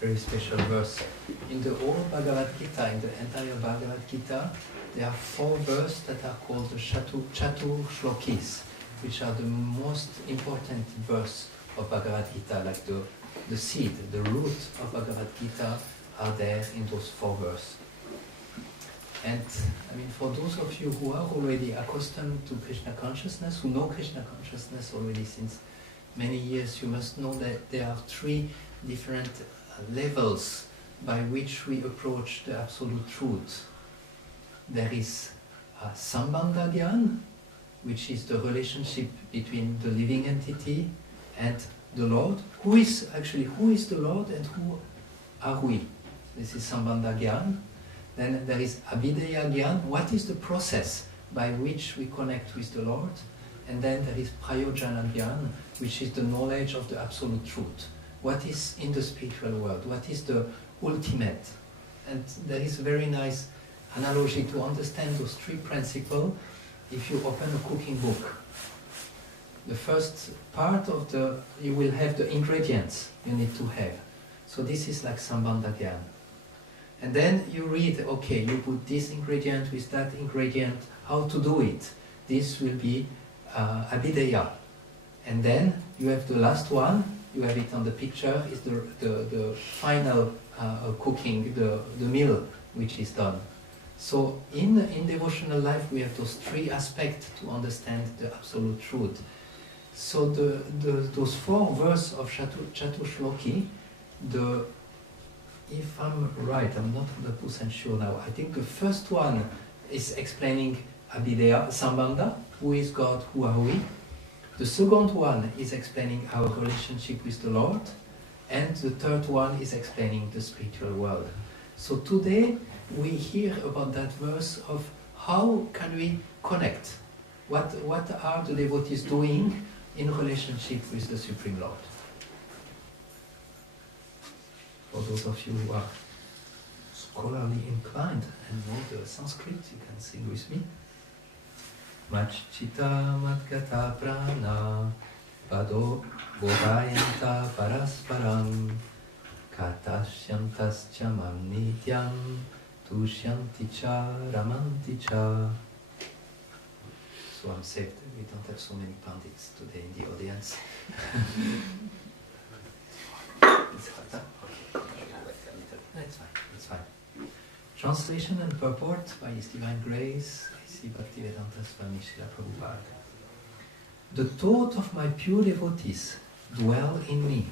Very special verse. In the whole Bhagavad Gita, in the entire Bhagavad Gita, there are 4 verses that are called the Chatu Shlokis, which are the most important verse of Bhagavad Gita, like the seed, the root of Bhagavad Gita are there in those 4 verses. And I mean, for those of you who are already accustomed to Krishna consciousness, who know Krishna consciousness already since many years, you must know that there are 3 different levels by which we approach the absolute truth. There is Sambandha Gyan, which is the relationship between the living entity and the Lord. Who is the Lord and who are we? This is Sambandha Gyan. Then there is Abhideya Gyan. What is the process by which we connect with the Lord? And then there is Prayojana Gyan, which is the knowledge of the absolute truth. What is in the spiritual world? What is the ultimate? And there is a very nice analogy to understand those 3 principles if you open a cooking book. The first part of you will have the ingredients you need to have. So this is like Sambandha Gyan. And then you read, okay, you put this ingredient with that ingredient, how to do it. This will be Abhideya. And then you have the last one, you have it on the picture, is the final cooking, the meal which is done. So in devotional life we have those three aspects to understand the absolute truth. So those 4 verses of Chatushloki, if I'm right, I'm not 100% sure now, I think the first one is explaining Abhideya, Sambandha, who is God, who are we. The second one is explaining our relationship with the Lord, and the third one is explaining the spiritual world. So today we hear about that verse of how can we connect, what are the devotees doing in relationship with the Supreme Lord. For those of you who are scholarly inclined and know the Sanskrit, you can sing with me. Machchita matgata prana pado bodhayanta parasparam katashyantascha mam nityam tushyanti cha ramanti cha. So I'm saved, we don't have so many pandits today in the audience. It's hard, huh? Okay. It's fine, it's fine. Translation and purport by His Divine Grace, A.C. Bhaktivedanta Swami Srila Prabhupada. The thought of my pure devotees dwell in me.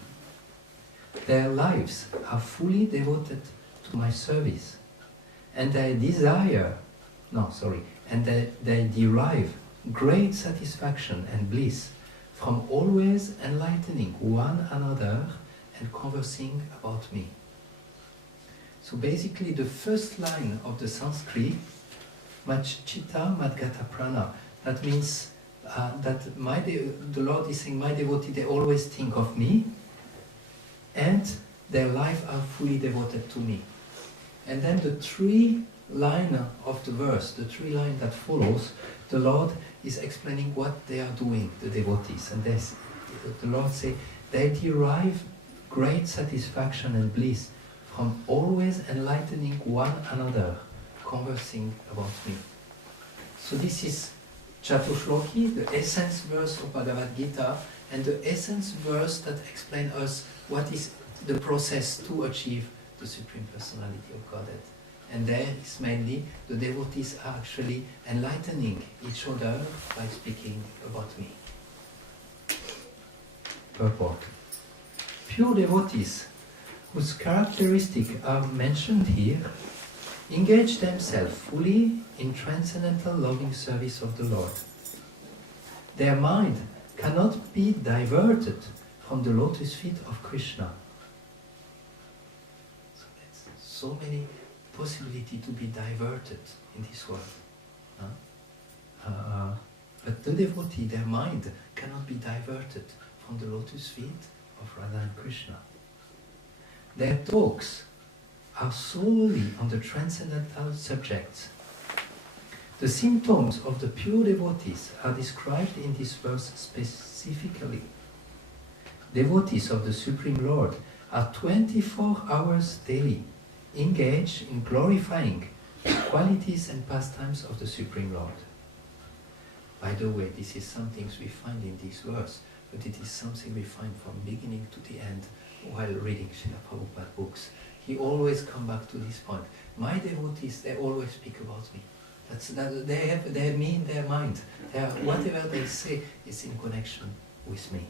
Their lives are fully devoted to my service, and they derive great satisfaction and bliss from always enlightening one another and conversing about me. So basically the first line of the Sanskrit, Machchita Madgata Prana, that means that the Lord is saying, my devotee, they always think of me, and their life are fully devoted to me. And then the 3 line of the verse, the 3 line that follows, the Lord is explaining what they are doing, the devotees. And the Lord says, they derive great satisfaction and bliss from always enlightening one another, conversing about me. So this is Chatushloki, the essence verse of Bhagavad Gita, and the essence verse that explains us what is the process to achieve the Supreme Personality of Godhead. And there is mainly the devotees are actually enlightening each other by speaking about me. Purport. Pure devotees, whose characteristics are mentioned here, engage themselves fully in transcendental loving service of the Lord. Their mind cannot be diverted from the lotus feet of Krishna. So there's so many possibilities to be diverted in this world. But the devotee, their mind cannot be diverted from the lotus feet of Radha and Krishna. Their talks are solely on the transcendental subjects. The symptoms of the pure devotees are described in this verse specifically. Devotees of the Supreme Lord are 24 hours daily engaged in glorifying the qualities and pastimes of the Supreme Lord. By the way, this is something we find in this verse, but it is something we find from beginning to the end while reading Srila Prabhupada books. He always comes back to this point. My devotees, they always speak about me. They have me in their mind. Whatever they say is in connection with me.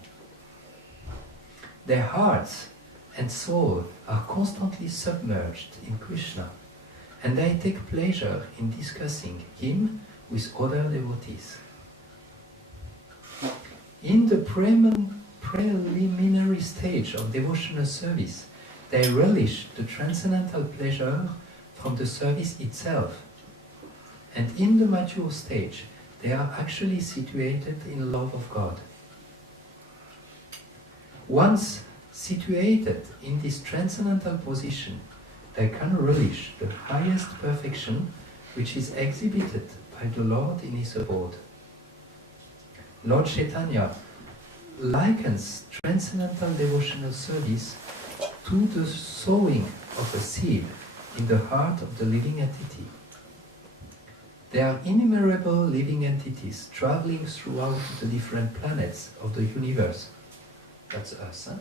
Their hearts and soul are constantly submerged in Krishna, and they take pleasure in discussing him with other devotees. In the preliminary stage of devotional service, they relish the transcendental pleasure from the service itself. And in the mature stage, they are actually situated in love of God. Once situated in this transcendental position, they can relish the highest perfection which is exhibited by the Lord in his abode. Lord Chaitanya likens transcendental devotional service to the sowing of a seed in the heart of the living entity. There are innumerable living entities traveling throughout the different planets of the universe. That's us, huh?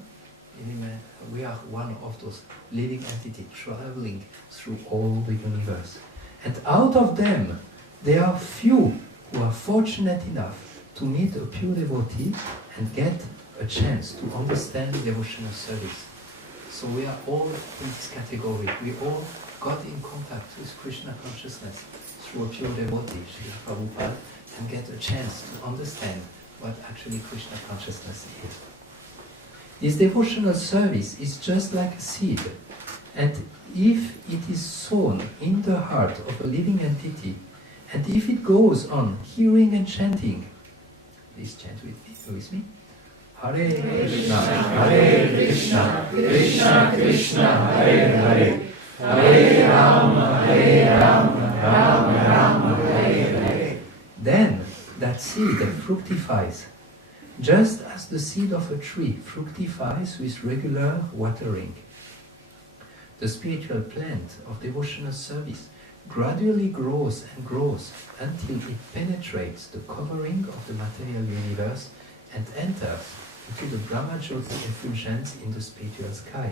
We are one of those living entities traveling through all the universe. And out of them, there are few who are fortunate enough to meet a pure devotee and get a chance to understand devotional service. So we are all in this category. We all got in contact with Krishna consciousness through a pure devotee, Srila Prabhupada, and get a chance to understand what actually Krishna consciousness is. This devotional service is just like a seed, and if it is sown in the heart of a living entity, and if it goes on hearing and chanting, please chant with me. Hare Krishna, Hare Krishna, Krishna Krishna, Hare Hare, Hare Rama, Hare Rama, Rama Rama, Hare Hare. Then that seed fructifies, just as the seed of a tree fructifies with regular watering. The spiritual plant of devotional service gradually grows and grows until it penetrates the covering of the material universe and enters into the Brahmajyoti effulgence in the spiritual sky.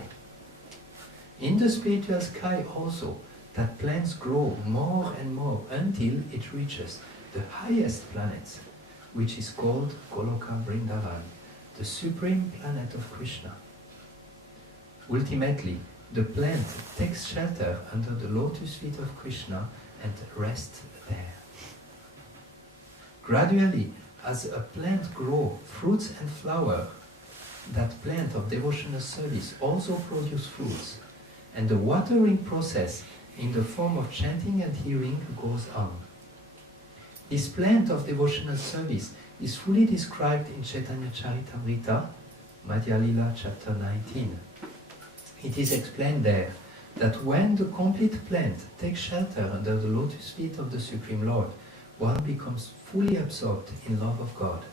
In the spiritual sky also, that plants grow more and more until it reaches the highest planets, which is called Goloka Vrindavan, the supreme planet of Krishna. Ultimately, the plant takes shelter under the lotus feet of Krishna and rests there. Gradually, as a plant grows fruits and flowers, that plant of devotional service also produces fruits, and the watering process in the form of chanting and hearing goes on. This plant of devotional service is fully described in Chaitanya Charitamrita, Madhya Lila chapter 19. It is explained there that when the complete plant takes shelter under the lotus feet of the Supreme Lord, one becomes fully absorbed in love of God.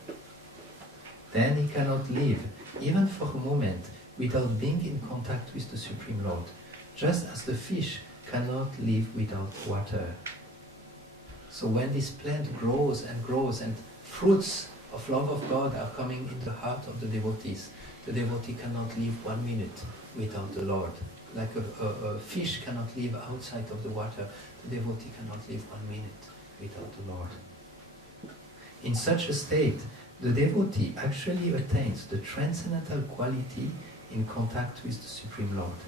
Then he cannot live, even for a moment, without being in contact with the Supreme Lord, just as the fish cannot live without water. So when this plant grows and fruits of love of God are coming in the heart of the devotee cannot live 1 minute without the Lord. Like a fish cannot live outside of the water, the devotee cannot live 1 minute without the Lord. In such a state, the devotee actually attains the transcendental quality in contact with the Supreme Lord.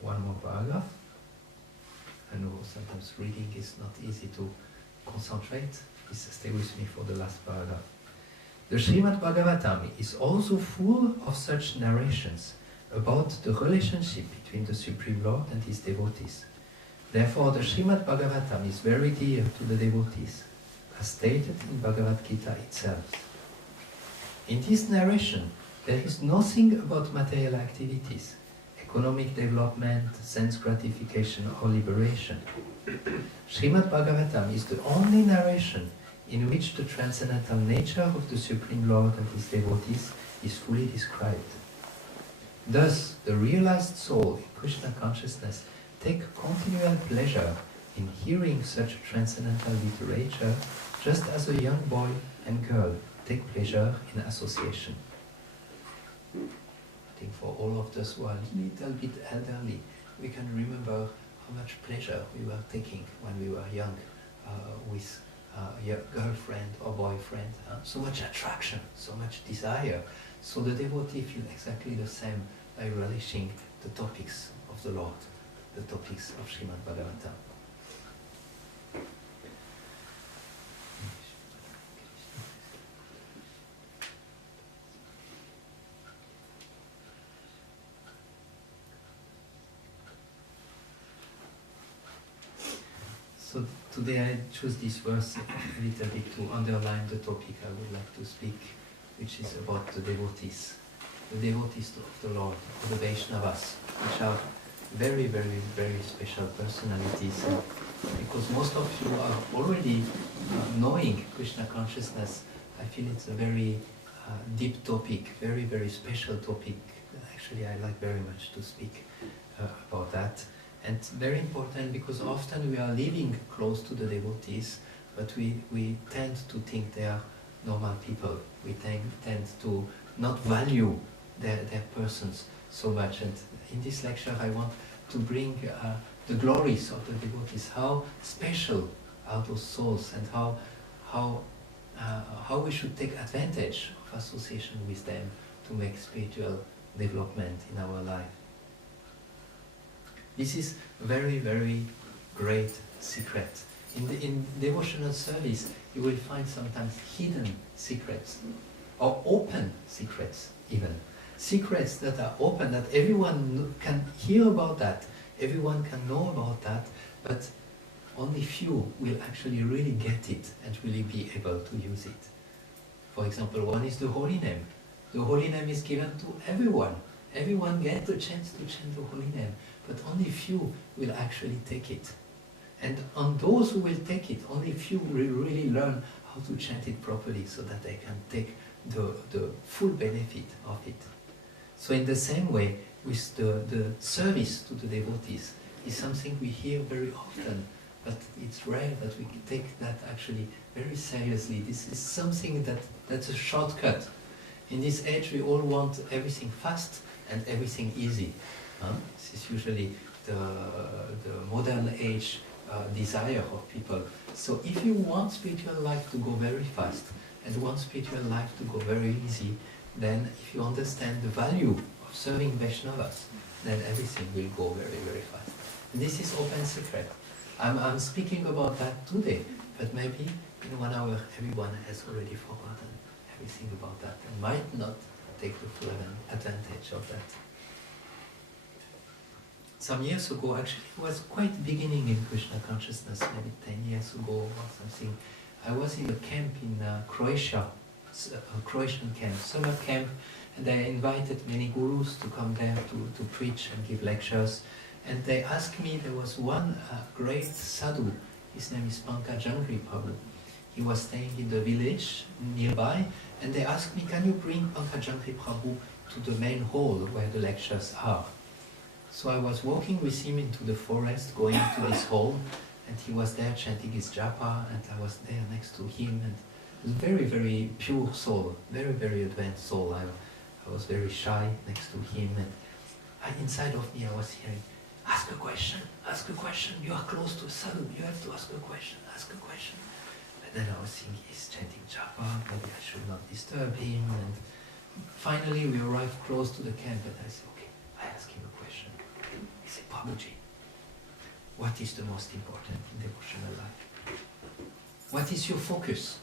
One more paragraph. I know sometimes reading is not easy to concentrate. Please stay with me for the last paragraph. The Srimad Bhagavatam is also full of such narrations about the relationship between the Supreme Lord and his devotees. Therefore, the Srimad Bhagavatam is very dear to the devotees, as stated in Bhagavad Gita itself. In this narration, there is nothing about material activities, economic development, sense gratification, or liberation. Srimad Bhagavatam is the only narration in which the transcendental nature of the Supreme Lord and his devotees is fully described. Thus, the realized soul in Krishna consciousness take continual pleasure in hearing such transcendental literature, just as a young boy and girl take pleasure in association. I think for all of us who are a little bit elderly, we can remember how much pleasure we were taking when we were young with your girlfriend or boyfriend. So much attraction, so much desire. So the devotee feels exactly the same by relishing the topics of the Lord, the topics of Srimad Bhagavatam. So today I choose this verse a little bit to underline the topic I would like to speak, which is about the devotees of the Lord, the Vaisnavas, which are very, very, very special personalities. Because most of you are already knowing Krishna consciousness, I feel it's a very deep topic, very, very special topic. Actually, I like very much to speak about that. And very important, because often we are living close to the devotees, but we tend to think they are normal people. We tend to not value their persons so much. And in this lecture I want to bring the glories of the devotees, how special are those souls, and how we should take advantage of association with them to make spiritual development in our life. This is a very, very great secret. In devotional service, you will find sometimes hidden secrets, or open secrets even. Secrets that are open, that everyone can hear about that, everyone can know about that, but only few will actually really get it and really be able to use it. For example, one is the holy name. The holy name is given to everyone. Everyone gets the chance to chant the holy name, but only few will actually take it. And on those who will take it, only few will really learn how to chant it properly so that they can take the full benefit of it. So in the same way, with the service to the devotees is something we hear very often, but it's rare that we take that actually very seriously. This is something that's a shortcut. In this age we all want everything fast and everything easy. This is usually the modern age desire of people. So if you want spiritual life to go very fast and want spiritual life to go very easy, then if you understand the value of serving Vaishnavas, then everything will go very, very fast. And this is open secret. I'm speaking about that today, but maybe in 1 hour everyone has already forgotten everything about that and might not take the full advantage of that. Some years ago, actually it was quite beginning in Krishna consciousness, maybe 10 years ago or something, I was in a camp in Croatia, a Croatian camp, summer camp, and they invited many gurus to come there to preach and give lectures. And they asked me, there was one great sadhu, his name is Prabhu. He was staying in the village nearby, and they asked me, can you bring Prabhu to the main hall where the lectures are? So I was walking with him into the forest, going to this hall, and he was there chanting his japa, and I was there next to him, and it was a very, very pure soul, very, very advanced soul. I was very shy next to him, and inside of me I was hearing, ask a question, you are close to a sadhu, you have to ask a question. And then I was thinking, he's chanting japa, maybe I should not disturb him, and finally we arrived close to the camp, and I said, okay, I ask him a question. He said, Prabhuji, what is the most important in devotional life? What is your focus?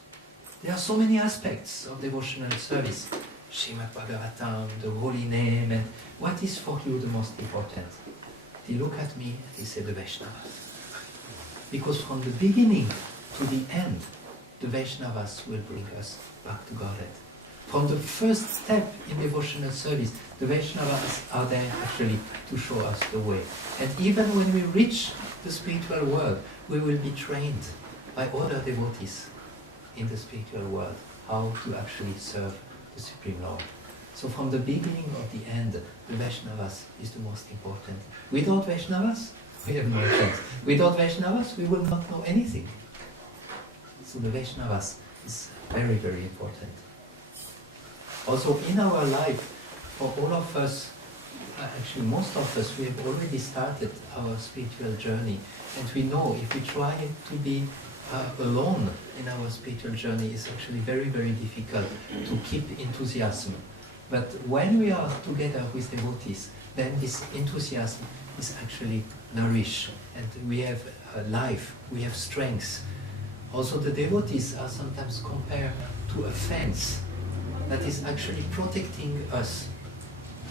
There are so many aspects of devotional service. Srimad Bhagavatam, the holy name, and what is for you the most important? He looked at me and he said, the Vaishnavas. Because from the beginning to the end, the Vaishnavas will bring us back to Godhead. From the first step in devotional service, the Vaishnavas are there actually to show us the way. And even when we reach the spiritual world, we will be trained by other devotees in the spiritual world how to actually serve the Supreme Lord. So from the beginning of the end, the Vaishnavas is the most important. Without Vaishnavas, we have no chance. Without Vaishnavas, we will not know anything. So the Vaishnavas is very, very important. Also in our life, for all of us, actually most of us, we have already started our spiritual journey. And we know if we try to be alone in our spiritual journey, it's actually very, very difficult to keep enthusiasm. But when we are together with devotees, then this enthusiasm is actually nourished, and we have life, we have strength. Also the devotees are sometimes compared to a fence that is actually protecting us.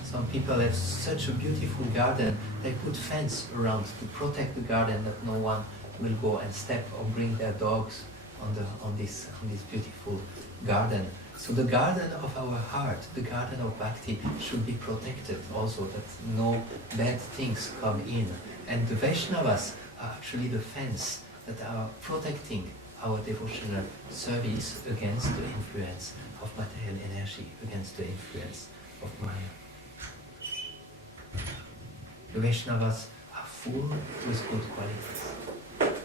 Some people have such a beautiful garden, they put fence around to protect the garden, that no one will go and step or bring their dogs on this beautiful garden. So the garden of our heart, the garden of bhakti, should be protected also, that no bad things come in. And the Vaishnavas are actually the fence that are protecting our devotional service against the influence of material energy, against the influence of Maya. The Vaishnavas are full with good qualities.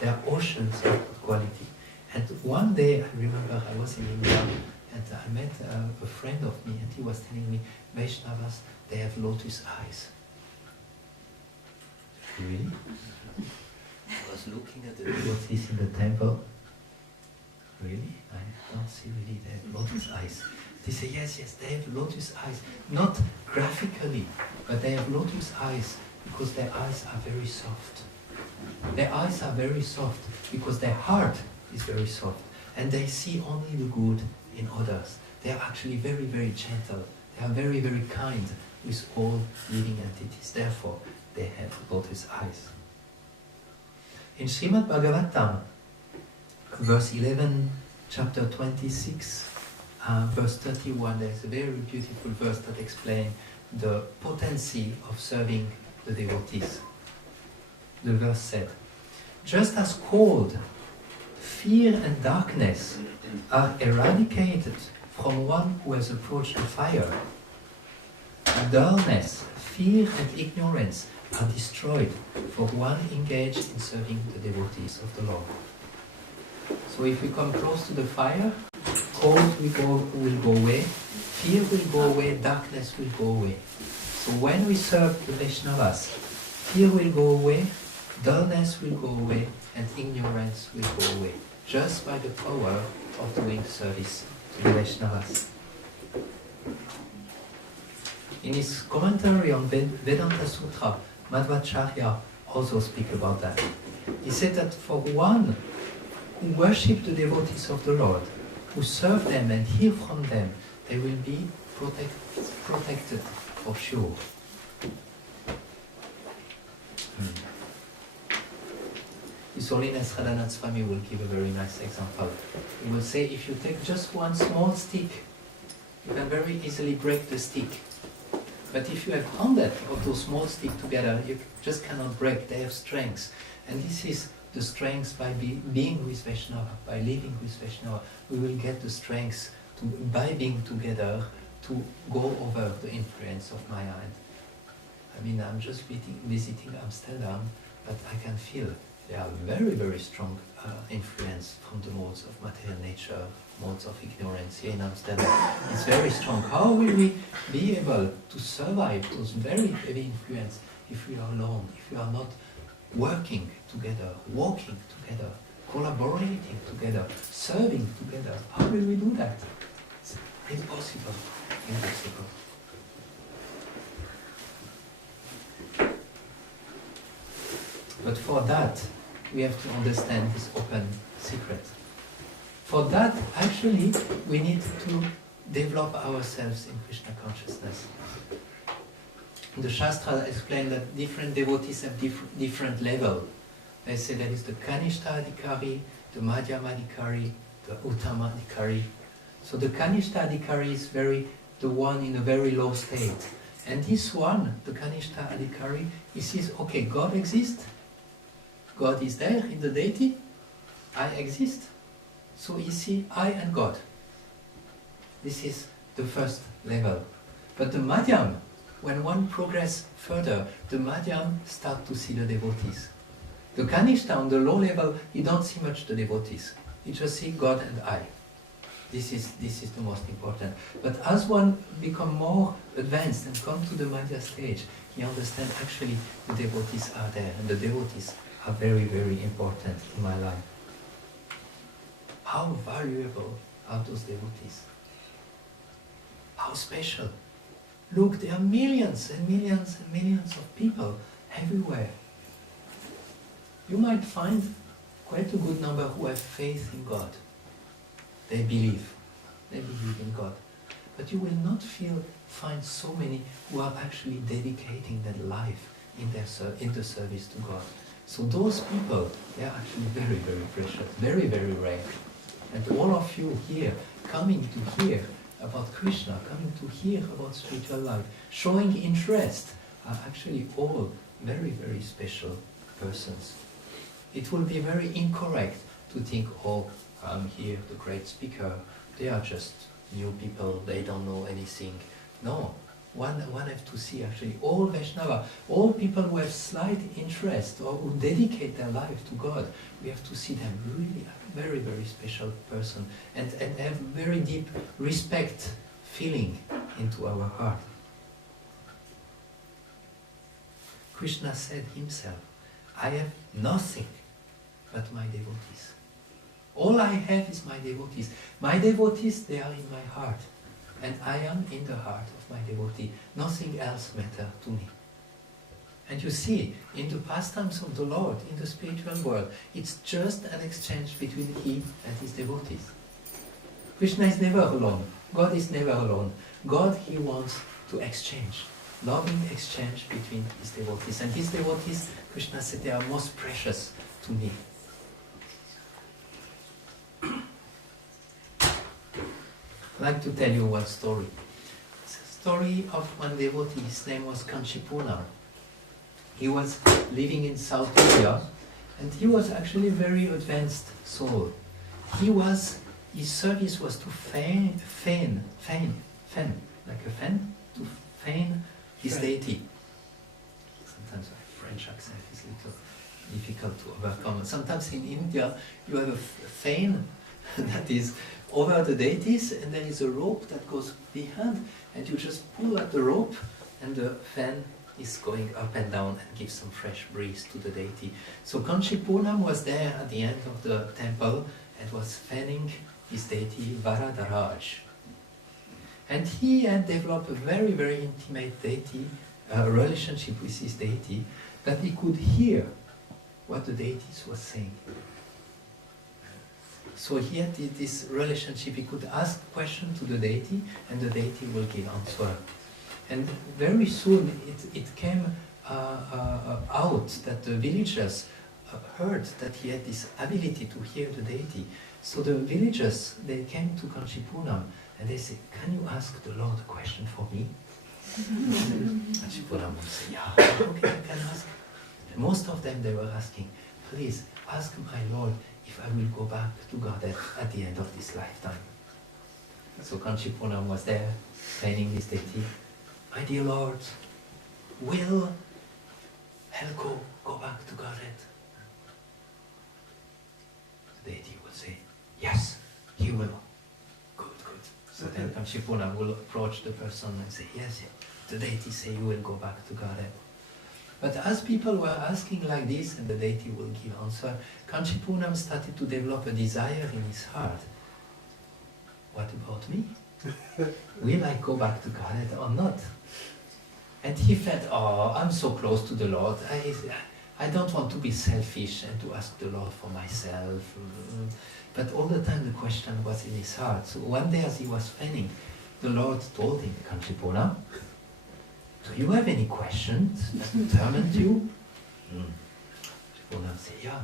They are oceans of good quality. And one day, I remember I was in India and I met a friend of me and he was telling me, Vaishnavas, they have lotus eyes. Really? I was looking at the devotees in the temple. Really? I don't see really they have lotus eyes. They say, yes, they have lotus eyes. Not graphically, but they have lotus eyes because their eyes are very soft. Their eyes are very soft because their heart is very soft. And they see only the good in others. They are actually very, very gentle. They are very, very kind with all living entities. Therefore, they have lotus eyes. In Srimad Bhagavatam, verse 11, chapter 26, verse 31, there is a very beautiful verse that explains the potency of serving the devotees. The verse said, just as cold, fear and darkness are eradicated from one who has approached the fire, dullness, fear and ignorance are destroyed for one engaged in serving the devotees of the Lord. So if we come close to the fire, cold will go away, fear will go away, darkness will go away. So when we serve the Vaishnavas, fear will go away, dullness will go away, and ignorance will go away, just by the power of doing service to the Vaishnavas. In his commentary on Vedanta Sutra, Madhvacharya also speaks about that. He said that for one who worship the devotees of the Lord, who serve them and hear from them, they will be protected for sure. His Holiness Radhanath Swami will give a very nice example. He will say, if you take just one small stick, you can very easily break the stick. But if you have 100 of those small sticks together, you just cannot break. They have strength. And this is the strength by being with Vaishnava, by living with Vaishnava. We will get the strength by being together to go over the influence of Maya. And I mean, I'm just visiting Amsterdam, but I can feel there are very, very strong influence from the modes of material nature, modes of ignorance here in Amsterdam. It's very strong. How will we be able to survive those very heavy influence if we are alone, if we are not working together, walking together, collaborating together, serving together? How will we do that? It's impossible. Impossible. But for that, we have to understand this open secret. For that, actually, we need to develop ourselves in Krishna consciousness. The Shastra explain that different devotees have different level. They say there is the Kanishta Adhikari, the Madhyama Adhikari, the Uttama Adhikari. So the Kanishta Adhikari is the one in a very low state. And this one, the Kanishta Adhikari, he says, okay, God exists. God is there in the deity. I exist. So you see, I and God. This is the first level. But the Madhyam, when one progresses further, the Madhyam starts to see the devotees. The Kanishta, on the low level, he don't see much the devotees. He just see God and I. This is the most important. But as one become more advanced and come to the Madhya stage, he understands actually the devotees are there, and the devotees are very, very important in my life. How valuable are those devotees? How special. Look, there are millions and millions and millions of people everywhere. You might find quite a good number who have faith in God. They believe in God. But you will not find so many who are actually dedicating their life in the service to God. So those people, they are actually very, very precious, very, very rare. And all of you here, coming to hear about Krishna, coming to hear about spiritual life, showing interest, are actually all very, very special persons. It will be very incorrect to think, oh, I'm here, the great speaker, they are just new people, they don't know anything. No, One have to see actually all Vaishnava, all people who have slight interest or who dedicate their life to God, we have to see them really a very, very special person and have very deep respect feeling into our heart. Krishna said himself, I have nothing but my devotees. All I have is my devotees. My devotees, they are in my heart. And I am in the heart of my devotee. Nothing else matters to me. And you see, in the pastimes of the Lord, in the spiritual world, it's just an exchange between He and His devotees. Krishna is never alone. God is never alone. God, He wants to exchange. Loving exchange between His devotees. And His devotees, Krishna said, they are most precious to me. I'd like to tell you one story. It's a story of one devotee. His name was Kanchipuna. He was living in South India, and he was actually a very advanced soul. His service was to feign, like a fan, to feign his deity. Sometimes my French accent is a little difficult to overcome. Sometimes in India you have a feign that is over the deities, and there is a rope that goes behind, and you just pull at the rope, and the fan is going up and down and gives some fresh breeze to the deity. So Kanchipunam was there at the end of the temple and was fanning his deity Varadaraj. And he had developed a very, very intimate deity, relationship with his deity, that he could hear what the deities were saying. So he had this relationship, he could ask questions to the deity and the deity will give answer. And very soon it came out that the villagers heard that he had this ability to hear the deity. So the villagers, they came to Kanchipunam and they said, can you ask the Lord a question for me? Kanchipunam would say, yeah, okay, I can ask. And most of them, they were asking, please ask my Lord if I will go back to God at the end of this lifetime. So Kanchipunam was there, training this deity. My dear Lord, will Helko go back to Godhead? The deity would say, yes, he will. Good, good. So then Kanchipunam will approach the person and say, yes, the deity say you will go back to Godhead. But as people were asking like this and the deity will give answer, Kanchipunam started to develop a desire in his heart. What about me? Will I go back to Godhead or not? And he felt, oh, I'm so close to the Lord. I don't want to be selfish and to ask the Lord for myself. But all the time the question was in his heart. So one day as he was fanning, the Lord told him, Kanchipunam, do you have any questions that torment you? Kanchipunam said, yeah.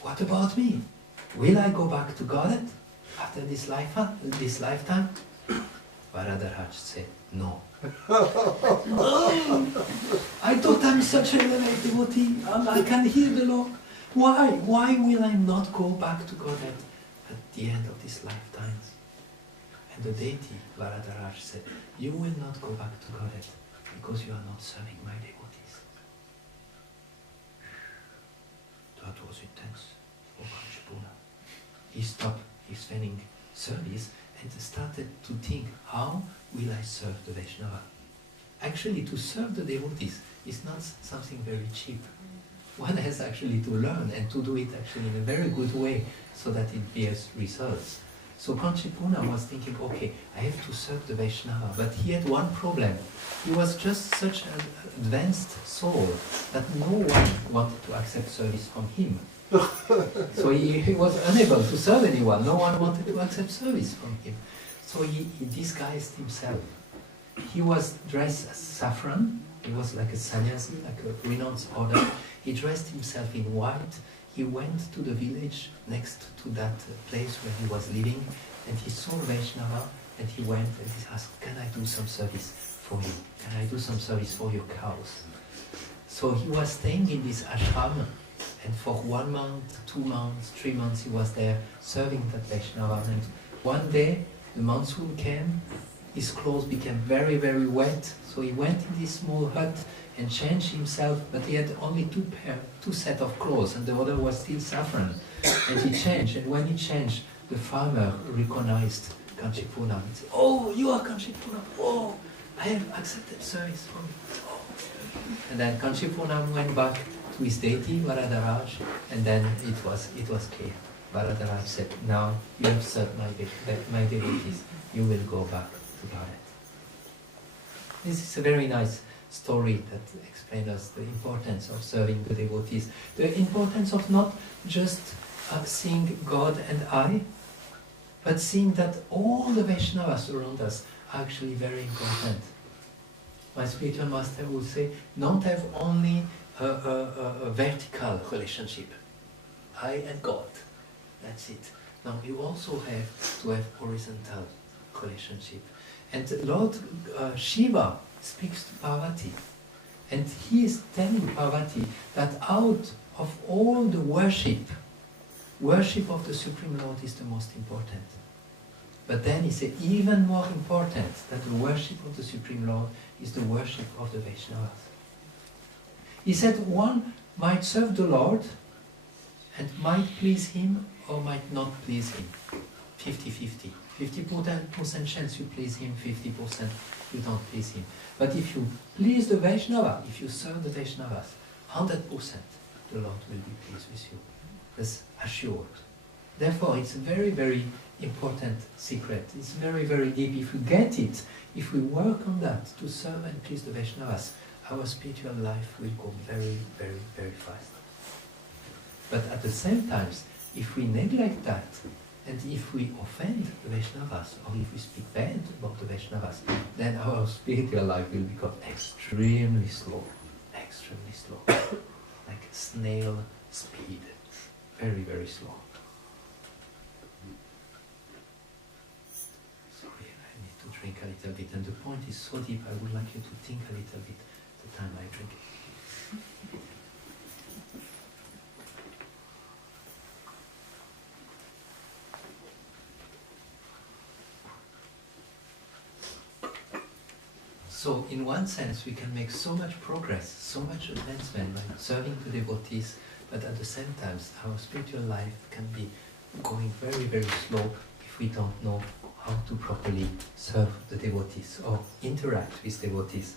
What about me? Will I go back to Godhead after this lifetime? Varadaraj said, no. I thought I'm such a elevated devotee. I can hear the Lord. Why? Why will I not go back to Godhead at the end of this lifetime? And the deity, Varadaraj, said, you will not go back to Godhead because you are not serving my devotees. That was intense for Kanchipunam. He stopped his fanning service and started to think, how will I serve the Vaishnava? Actually, to serve the devotees is not something very cheap. One has actually to learn and to do it actually in a very good way so that it bears results. So Kanchipunam was thinking, okay, I have to serve the Vaishnava, but he had one problem. He was just such an advanced soul that no one wanted to accept service from him. So he was unable to serve anyone. No one wanted to accept service from him. So he disguised himself. He was dressed as saffron. He was like a sannyasi, like a renounced order. He dressed himself in white. He went to the village next to that place where he was living, and he saw Vaishnava, and he went and he asked, can I do some service for you? Can I do some service for your cows? So he was staying in this ashram, and for 1 month, 2 months, 3 months he was there serving that Vaishnava. And one day the monsoon came, his clothes became very, very wet, so he went in this small hut and changed himself, but he had only two sets of clothes, and the other was still saffron. And he changed, and when he changed, the farmer recognized Kanchipunam. He said, "Oh, you are Kanchipunam. Oh, I have accepted service from you." Oh. And then Kanchipunam went back to his deity, Varadaraj, and then it was clear. Varadaraj said, "Now you have served my devotees, you will go back to Bharat." This is a very nice story that explains us the importance of serving the devotees, the importance of not just seeing God and I, but seeing that all the Vaishnavas around us are actually very important. My spiritual master would say, don't have only a vertical relationship, I and God, that's it. Now you also have to have horizontal relationship. And Lord Shiva speaks to Parvati, and he is telling Parvati that out of all the worship of the Supreme Lord is the most important. But then he said, even more important than the worship of the Supreme Lord is the worship of the Vaishnavas. He said one might serve the Lord and might please him or might not please him. 50-50. 50% chance you please him, 50% you don't please him. But if you please the Vaishnava, if you serve the Vaishnavas, 100% the Lord will be pleased with you. That's assured. Therefore, it's a very, very important secret. It's very, very deep. If we get it, if we work on that to serve and please the Vaishnavas, our spiritual life will go very, very, very fast. But at the same time, if we neglect that, and if we offend the Vaishnavas, or if we speak bad about the Vaishnavas, then our spiritual life will become extremely slow. Extremely slow. Like snail speed. Very, very slow. Sorry, I need to drink a little bit. And the point is so deep, I would like you to think a little bit the time I drink. So, in one sense, we can make so much progress, so much advancement by serving the devotees, but at the same time, our spiritual life can be going very, very slow if we don't know how to properly serve the devotees or interact with devotees.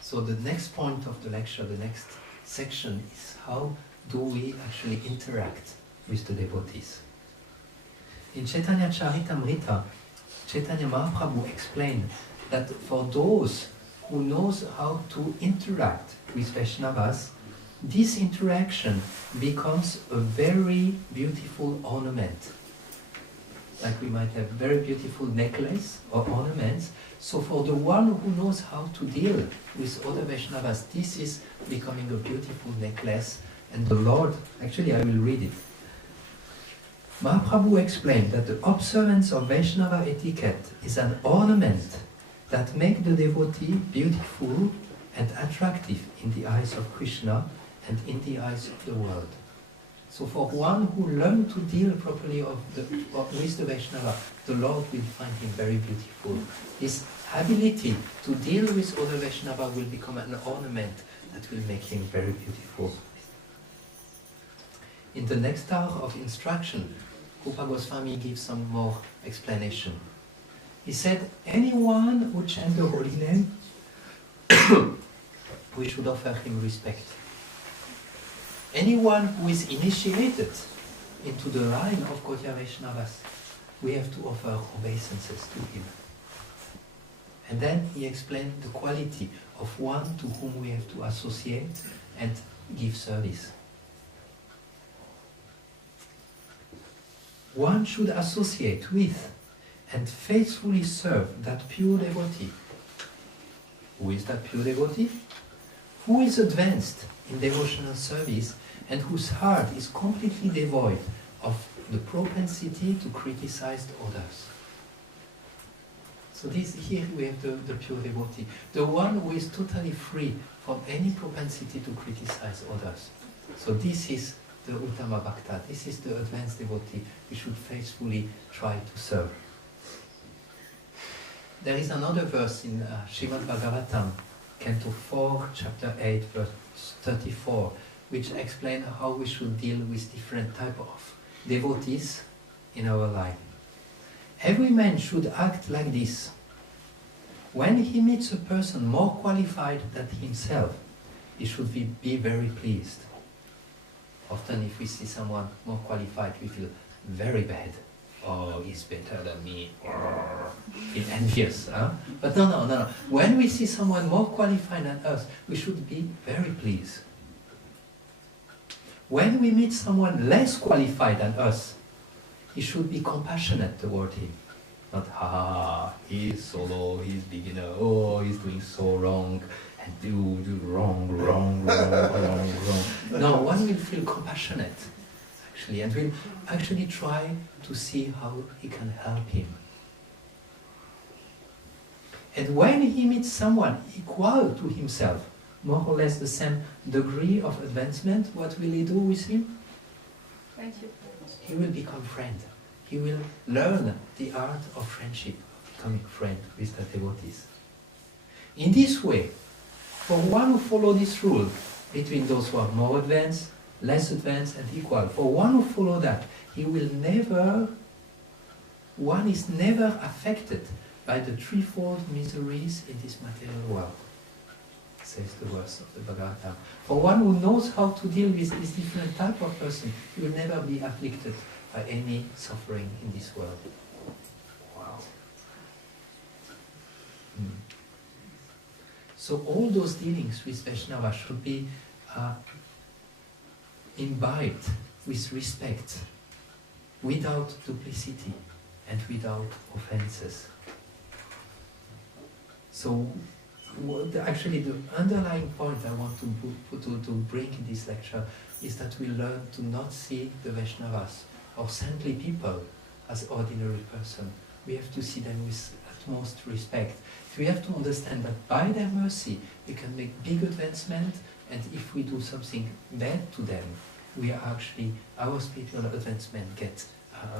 So the next point of the lecture, the next section, is how do we actually interact with the devotees. In Chaitanya Charitamrita, Chaitanya Mahaprabhu explained that for those who knows how to interact with Vaishnavas, this interaction becomes a very beautiful ornament. Like we might have very beautiful necklace or ornaments. So for the one who knows how to deal with other Vaishnavas, this is becoming a beautiful necklace. And the Lord, actually I will read it. Mahaprabhu explained that the observance of Vaishnava etiquette is an ornament that makes the devotee beautiful and attractive in the eyes of Krishna and in the eyes of the world. So for one who learns to deal properly with the Vaishnava, the Lord will find him very beautiful. His ability to deal with other Vaishnava will become an ornament that will make him very beautiful. In the next hour of instruction, Rupa Goswami gives some more explanation. He said, anyone who chants the holy name, we should offer him respect. Anyone who is initiated into the line of Gaudiya Vaishnavas, we have to offer obeisances to him. And then he explained the quality of one to whom we have to associate and give service. One should associate with and faithfully serve that pure devotee. Who is that pure devotee? Who is advanced in devotional service and whose heart is completely devoid of the propensity to criticize others. So here we have the pure devotee, the one who is totally free from any propensity to criticize others. So this is the Uttama Bhakta, this is the advanced devotee we should faithfully try to serve. There is another verse in Srimad Bhagavatam, Canto 4, Chapter 8, verse 34, which explains how we should deal with different type of devotees in our life. Every man should act like this. When he meets a person more qualified than himself, he should be very pleased. Often if we see someone more qualified, we feel very bad. Oh, he's better than me. Feel envious. Huh? But no. When we see someone more qualified than us, we should be very pleased. When we meet someone less qualified than us, he should be compassionate toward him. Not, he's so low, he's beginner, oh, he's doing so wrong, and do wrong. No, one will feel compassionate, actually, and will actually try to see how he can help him. And when he meets someone equal to himself, more or less the same degree of advancement, what will he do with him? Friendship. He will become friend. He will learn the art of friendship, becoming friend with the devotees. In this way, for one who follows this rule between those who are more advanced, less advanced, and equal, for one who follows that, one is never affected by the threefold miseries in this material world, says the verse of the Bhagavatam. For one who knows how to deal with this different type of person, he will never be afflicted by any suffering in this world. Wow. So all those dealings with Vaishnava should be imbibed with respect, without duplicity and without offenses. So actually the underlying point I want to bring in this lecture is that we learn to not see the Vaishnavas or saintly people as ordinary person. We have to see them with utmost respect. We have to understand that by their mercy we can make big advancement, and if we do something bad to them, we are actually, our spiritual advancement gets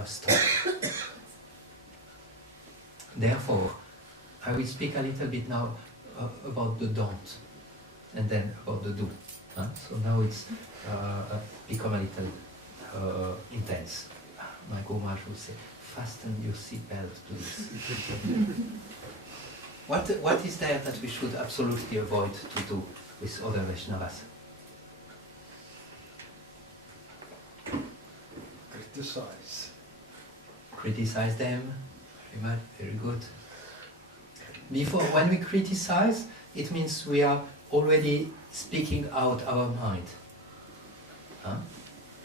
stopped. Therefore, I will speak a little bit now about the don't, and then about the do. So now it's become a little intense. My Gomaj will say, fasten your seatbelt, please. What is there that we should absolutely avoid to do with other Vaishnavas? Criticize. Criticize them. Very good. Before, when we criticize, it means we are already speaking out our mind.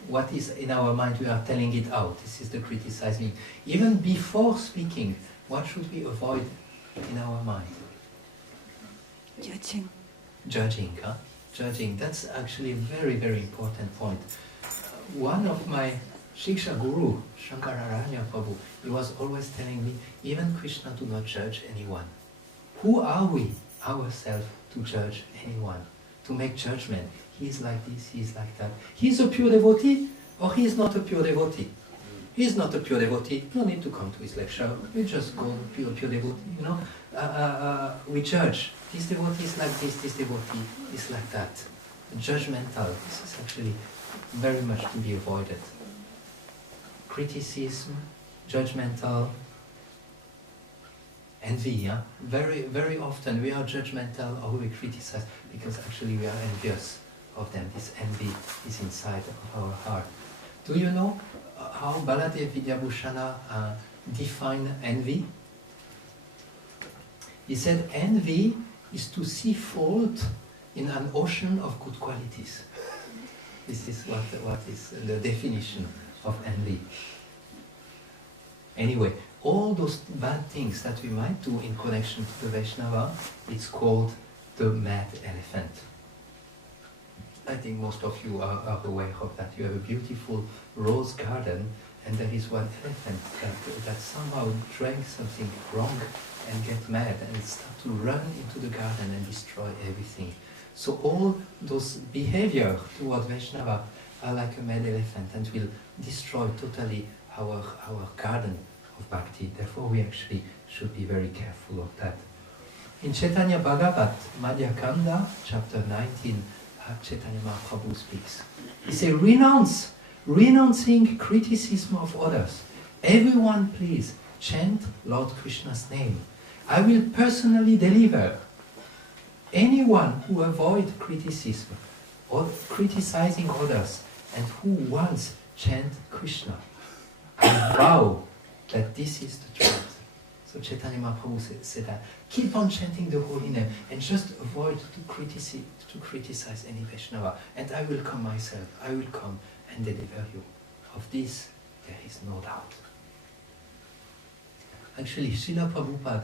What is in our mind, we are telling it out. This is the criticizing. Even before speaking, what should we avoid in our mind? Judging. Judging. That's actually a very, very important point. One of my Shiksha Guru, Shankararanya Prabhu, he was always telling me, even Krishna do not judge anyone. Who are we ourselves to judge anyone, to make judgment? He is like this, he is like that. He is a pure devotee, or he is not a pure devotee. He is not a pure devotee, no need to come to his lecture. We just go pure devotee, you know. We judge. This devotee is like this devotee is like that. Judgmental, this is actually very much to be avoided. Criticism, judgmental, envy. Very, very often we are judgmental or we criticize because actually we are envious of them. This envy is inside of our heart. Do you know how Baladev Vidyabhushana defined envy? He said envy is to see fault in an ocean of good qualities. This is what is the definition of envy. Anyway, all those bad things that we might do in connection to the Vaishnava, it's called the mad elephant. I think most of you are aware of that. You have a beautiful rose garden, and there is one elephant that somehow drank something wrong and get mad and start to run into the garden and destroy everything. So all those behavior toward Vaishnava are like a mad elephant and will destroy totally our garden of bhakti. Therefore, we actually should be very careful of that. In Chaitanya Bhagavat, Madhya Kanda, chapter 19, Chaitanya Mahaprabhu speaks. He says, renouncing criticism of others. Everyone please chant Lord Krishna's name. I will personally deliver. Anyone who avoids criticism or criticizing others and who once chant Krishna, I vow that this is the truth. So Chaitanya Mahaprabhu said that. Keep on chanting the holy name and just avoid to criticize any Vaishnava. And I will come myself. I will come and deliver you. Of this, there is no doubt. Actually, Srila Prabhupada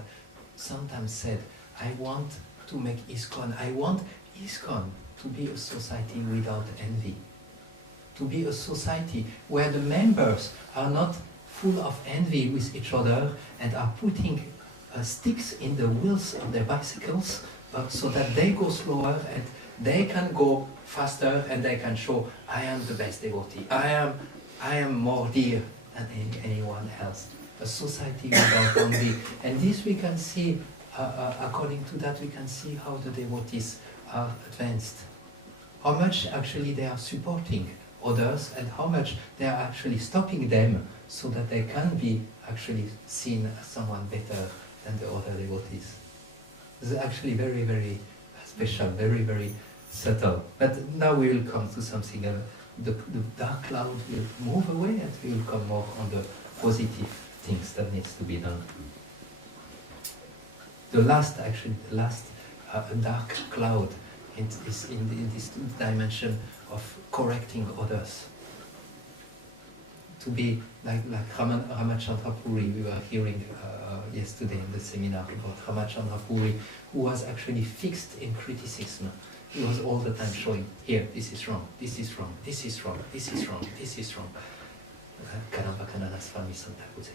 sometimes said, I want to make ISKCON. I want ISKCON to be a society without envy. To be a society where the members are not full of envy with each other and are putting sticks in the wheels of their bicycles so that they go slower and they can go faster and they can show, I am the best devotee. I am more dear than anyone else. A society without envy. And this we can see, according to that, we can see how the devotees are advanced. How much actually they are supporting others and how much they are actually stopping them so that they can be actually seen as someone better than the other devotees. This is actually very, very special, very, very subtle. But now we will come to something else. The dark cloud will move away and we will come more on the positive things that needs to be done. The last dark cloud is in this dimension of correcting others. To be like Ramachandra Puri, we were hearing yesterday in the seminar about Ramachandra Puri, who was actually fixed in criticism. He was all the time showing, here, this is wrong, this is wrong, this is wrong, this is wrong, this is wrong. Kanamba Swami sometimes would say,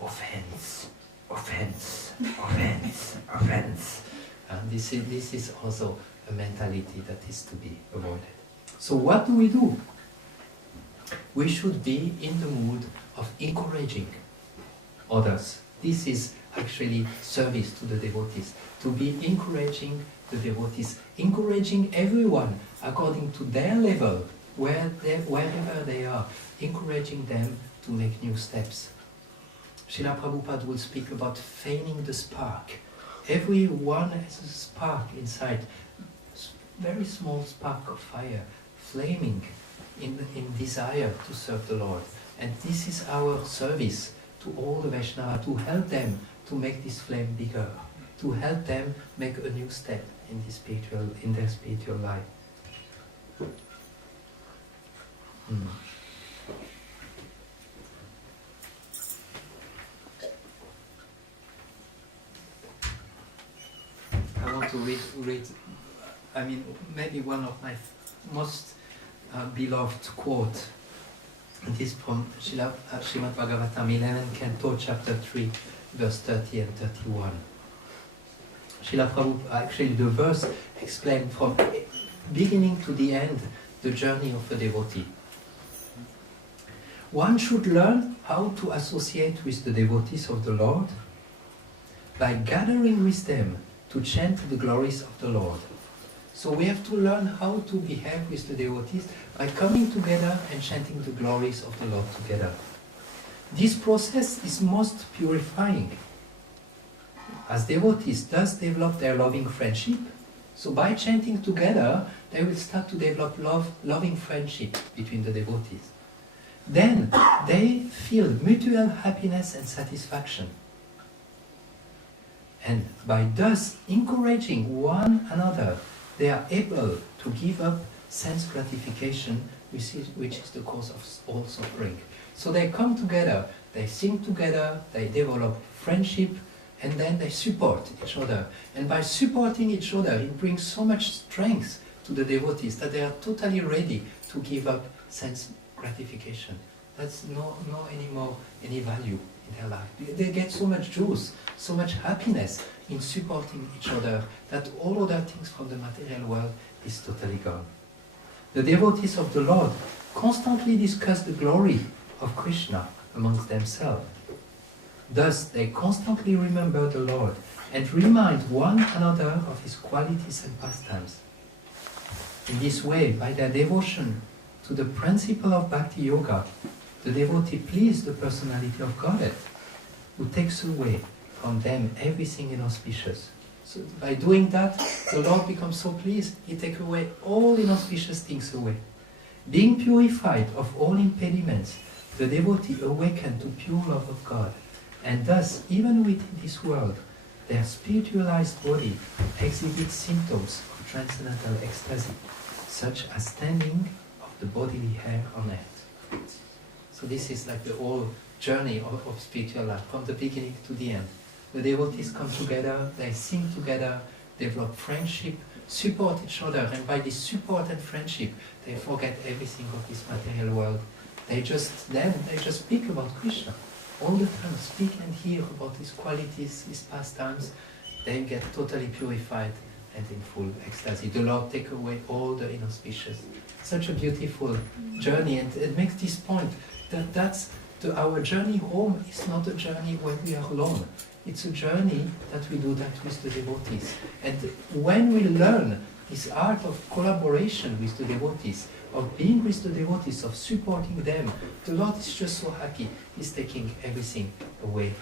offense, offense, offense, offense. And this is also a mentality that is to be avoided. So what do? We should be in the mood of encouraging others. This is actually service to the devotees. To be encouraging the devotees, encouraging everyone according to their level, wherever they are, encouraging them to make new steps. Srila Prabhupada will speak about fanning the spark. Everyone has a spark inside, very small spark of fire, flaming in desire to serve the Lord. And this is our service to all the Vaishnava, to help them to make this flame bigger, to help them make a new step in their spiritual life. I want to read, maybe one of my most beloved quote. This from Srimad Bhagavatam 11, Canto, chapter 3, verse 30 and 31. Srila Prabhupada, actually the verse explained from beginning to the end the journey of a devotee. One should learn how to associate with the devotees of the Lord by gathering with them to chant the glories of the Lord. So we have to learn how to behave with the devotees by coming together and chanting the glories of the Lord together. This process is most purifying. As devotees thus develop their loving friendship, so by chanting together, they will start to develop loving friendship between the devotees. Then they feel mutual happiness and satisfaction. And by thus encouraging one another, they are able to give up sense gratification, which is the cause of all suffering. So they come together, they sing together, they develop friendship, and then they support each other. And by supporting each other, it brings so much strength to the devotees that they are totally ready to give up sense gratification. That's no anymore any value in their life. They get so much juice, so much happiness in supporting each other that all other things from the material world is totally gone. The devotees of the Lord constantly discuss the glory of Krishna amongst themselves. Thus, they constantly remember the Lord and remind one another of His qualities and pastimes. In this way, by their devotion to the principle of Bhakti Yoga, the devotee pleases the personality of Godhead, who takes away from them everything inauspicious. So by doing that, the Lord becomes so pleased, He takes away all inauspicious things away. Being purified of all impediments, the devotee awakened to pure love of God, and thus, even within this world, their spiritualized body exhibits symptoms of transcendental ecstasy, such as standing of the bodily hair on earth. So this is like the whole journey of spiritual life, from the beginning to the end. The devotees come together, they sing together, develop friendship, support each other, and by this support and friendship, they forget everything of this material world. They just speak about Krishna. All the time, speak and hear about His qualities, His pastimes. They get totally purified and in full ecstasy. The Lord take away all the inauspicious. Such a beautiful journey, and it makes this point that our journey home is not a journey where we are alone. It's a journey that we do that with the devotees. And when we learn this art of collaboration with the devotees, of being with the devotees, of supporting them, the Lord is just so happy. He's taking everything away.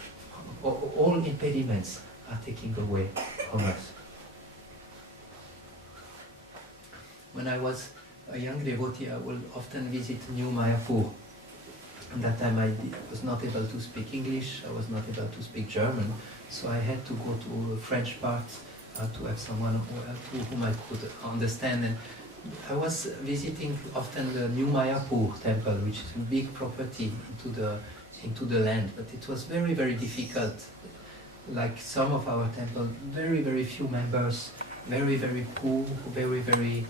All impediments are taken away from us. When I was a young devotee, I would often visit New Mayapur. At that time I was not able to speak English, I was not able to speak German, so I had to go to the French part to have someone whom I could understand. And I was visiting often the New Mayapur temple, which is a big property into the land, but it was very, very difficult. Like some of our temples, very, very few members, very, very poor, very, very,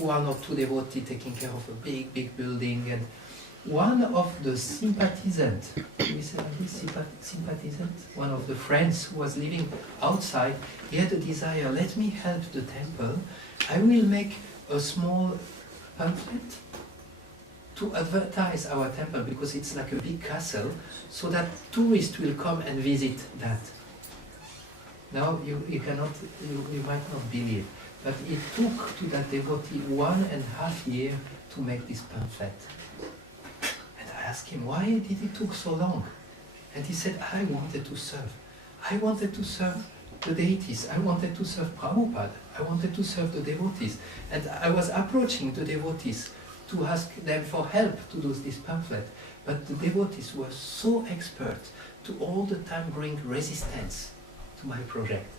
one or two devotees taking care of a big, big building. And one of the sympathizants, one of the friends who was living outside, he had a desire, let me help the temple, I will make a small pamphlet to advertise our temple, because it's like a big castle, so that tourists will come and visit that. Now you might not believe, but it took to that devotee 1.5 years to make this pamphlet. I asked him, why did it take so long? And he said, I wanted to serve. I wanted to serve the deities. I wanted to serve Prabhupada. I wanted to serve the devotees. And I was approaching the devotees to ask them for help to do this pamphlet. But the devotees were so expert to all the time bring resistance to my project.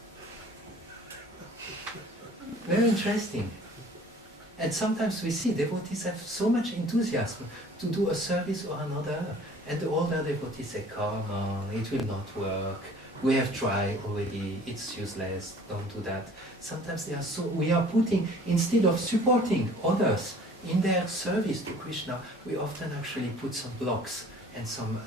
Very interesting. And sometimes we see devotees have so much enthusiasm to do a service or another, and the older devotees say, come on, it will not work, we have tried already, it's useless, don't do that. Sometimes we are putting, instead of supporting others in their service to Krishna, we often actually put some blocks and some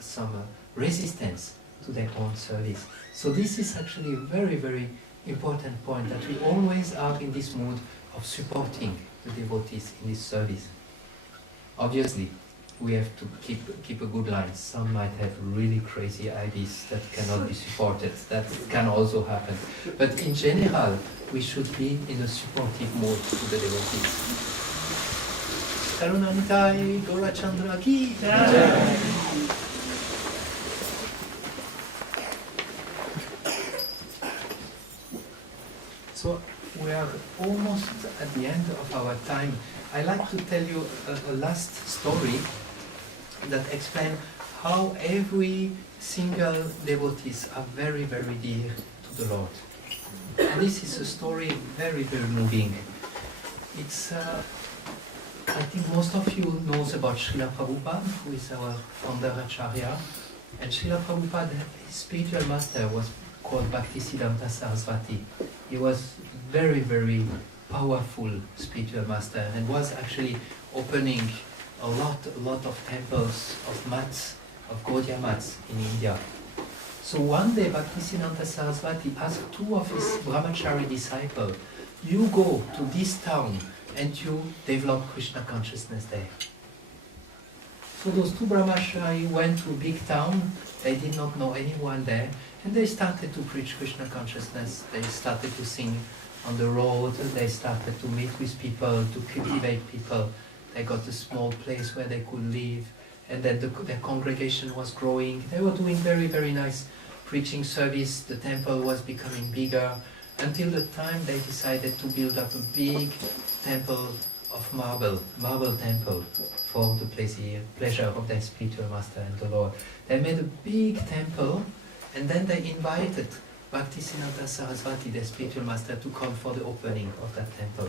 resistance to their own service. So this is actually a very, very important point, that we always are in this mood of supporting the devotees in this service. Obviously, we have to keep a good line. Some might have really crazy ideas that cannot be supported. That can also happen. But in general, we should be in a supportive mode to the devotees. Karunanitai Gaurachandra ki jai. So we are almost at the end of our time. I like to tell you a last story that explains how every single devotees are very, very dear to the Lord. And this is a story very, very moving. It's, I think most of you knows about Srila Prabhupada, who is our founder Acharya. And Srila Prabhupada, his spiritual master was called Bhaktisiddhanta Saraswati. He was very, very powerful spiritual master, and was actually opening a lot of temples of mats, of Gaudiya mats in India. So one day Bhaktisiddhanta Saraswati asked two of his brahmachari disciples, you go to this town and you develop Krishna consciousness there. So those two brahmachari went to a big town They did not know anyone there, and they started to preach Krishna consciousness. They started to sing on the road, they started to meet with people, to cultivate people. They got a small place where they could live, and then their congregation was growing. They were doing very, very nice preaching service. The temple was becoming bigger, until the time they decided to build up a big temple of marble temple for the pleasure of their spiritual master and the Lord. They made a big temple, and then they invited Bhaktisiddhanta Saraswati, their spiritual master, to come for the opening of that temple.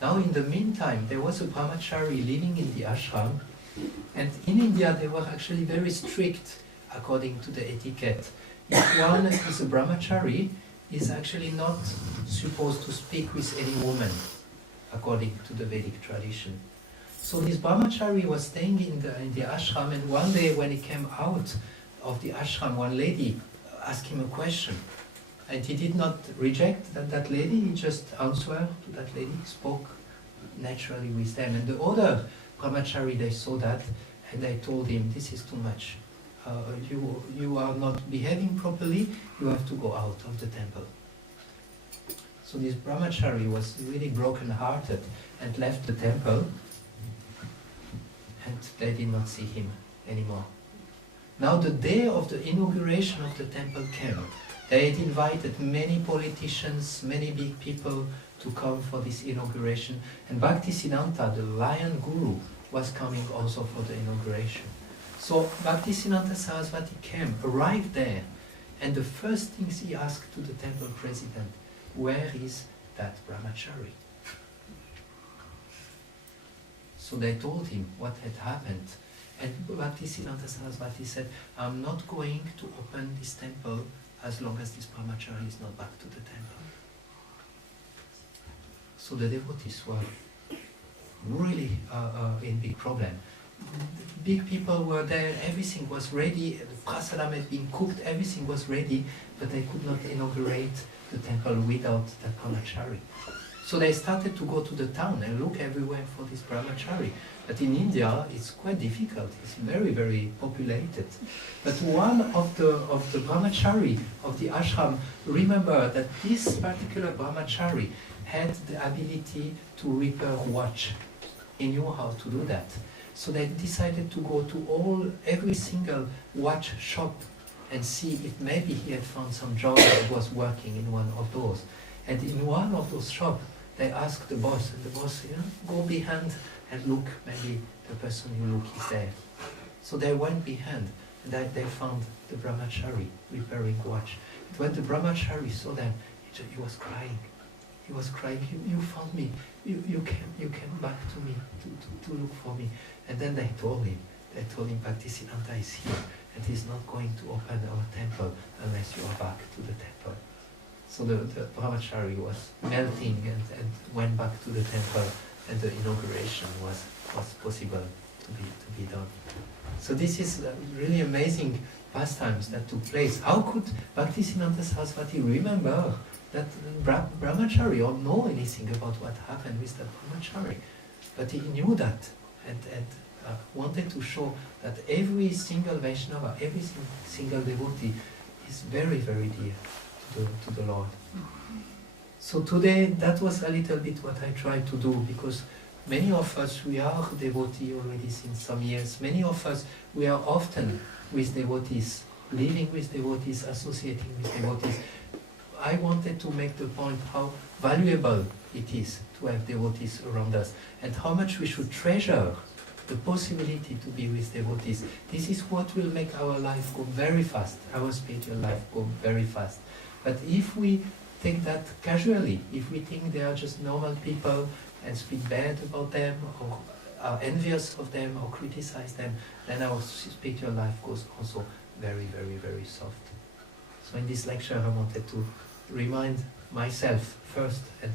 Now in the meantime, there was a brahmachari living in the ashram, and in India they were actually very strict according to the etiquette. If one is a brahmachari, is actually not supposed to speak with any woman, according to the Vedic tradition. So this brahmachari was staying in the ashram, and one day when he came out of the ashram, one lady asked him a question. And he did not reject that lady, he just answered to that lady, spoke naturally with them. And the other brahmachari, they saw that, and they told him, this is too much. You are not behaving properly, you have to go out of the temple. So this brahmachari was really broken-hearted and left the temple, and they did not see him anymore. Now the day of the inauguration of the temple came. They had invited many politicians, many big people to come for this inauguration, and Bhaktisiddhanta, the lion guru, was coming also for the inauguration. So Bhaktisiddhanta Saraswati arrived there, and the first things he asked to the temple president, where is that brahmachari? So they told him what had happened, and Bhaktisiddhanta Saraswati said, I'm not going to open this temple as long as this brahmachari is not back to the temple. So the devotees were really in big problem. Big people were there, everything was ready, the prasadam had been cooked, everything was ready, but they could not inaugurate the temple without that brahmachari. So they started to go to the town and look everywhere for this brahmachari. But in India, it's quite difficult. It's very, very populated. But one of the brahmachari of the ashram remembered that this particular brahmachari had the ability to repair watch. He knew how to do that. So they decided to go to every single watch shop and see if maybe he had found some job that was working in one of those. And in one of those shops, they asked the boss, and the boss said, go behind and look, maybe the person you look is there. So they went behind, and they found the brahmachari repairing watch. And when the brahmachari saw them, he was crying. He was crying, you found me, you came back to me to look for me. And then they told him, Bhaktisiddhanta is here, and he's not going to open our temple unless you are back to the temple. So the brahmachari was melting and went back to the temple, and the inauguration was possible to be done. So this is really amazing pastimes that took place. How could Bhaktisiddhanta Saraswati remember that brahmachari or know anything about what happened with the brahmachari? But he knew that and wanted to show that every single Vaishnava, every single devotee is very, very dear to the Lord. So today, that was a little bit what I tried to do, because many of us, we are devotees already since some years. Many of us, we are often with devotees, living with devotees, associating with devotees. I wanted to make the point how valuable it is to have devotees around us, and how much we should treasure the possibility to be with devotees. This is what will make our life go very fast, our spiritual life go very fast. But if we take that casually, if we think they are just normal people and speak bad about them, or are envious of them, or criticize them, then our spiritual life goes also very, very, very soft. So in this lecture I wanted to remind myself first, and